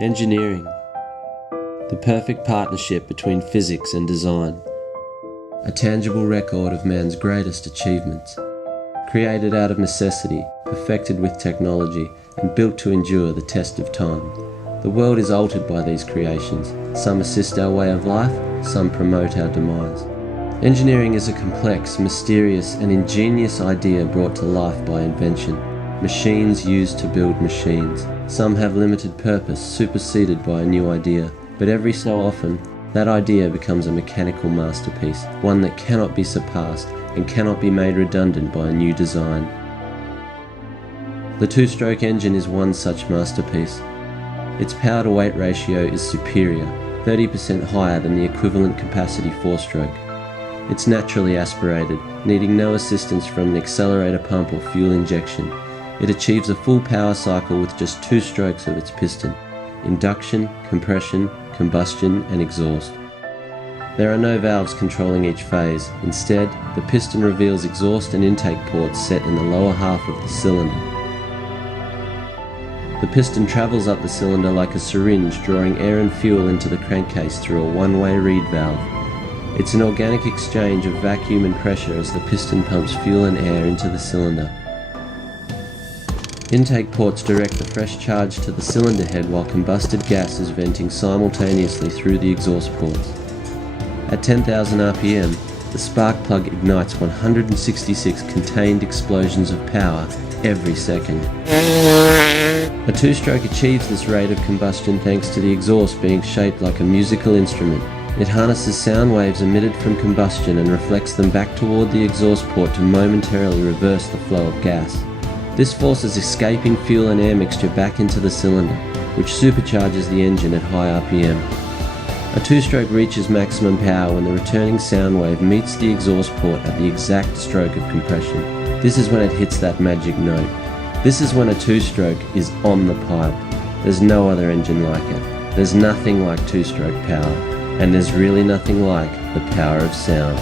Engineering, the perfect partnership between physics and design. A tangible record of man's greatest achievements. Created out of necessity, perfected with technology, and built to endure the test of time. The world is altered by these creations. Some assist our way of life, some promote our demise. Engineering is a complex, mysterious, and ingenious idea brought to life by invention. Machines used to build machines. Some have limited purpose, superseded by a new idea, but every so often, that idea becomes a mechanical masterpiece, one that cannot be surpassed and cannot be made redundant by a new design. The two-stroke engine is one such masterpiece. Its power-to-weight ratio is superior, 30% higher than the equivalent capacity four-stroke. It's naturally aspirated, needing no assistance from an accelerator pump or fuel injection. It achieves a full power cycle with just two strokes of its piston: induction, compression, combustion, and exhaust. There are no valves controlling each phase. Instead, the piston reveals exhaust and intake ports set in the lower half of the cylinder. The piston travels up the cylinder like a syringe, drawing air and fuel into the crankcase through a one-way reed valve. It's an organic exchange of vacuum and pressure as the piston pumps fuel and air into the cylinder. Intake ports direct the fresh charge to the cylinder head while combusted gas is venting simultaneously through the exhaust ports. At 10,000 RPM, the spark plug ignites 166 contained explosions of power every second. A two-stroke achieves this rate of combustion thanks to the exhaust being shaped like a musical instrument. It harnesses sound waves emitted from combustion and reflects them back toward the exhaust port to momentarily reverse the flow of gas. This forces escaping fuel and air mixture back into the cylinder, which supercharges the engine at high RPM. A two-stroke reaches maximum power when the returning sound wave meets the exhaust port at the exact stroke of compression. This is when it hits that magic note. This is when a two-stroke is on the pipe. There's no other engine like it. There's nothing like two-stroke power, and there's really nothing like the power of sound.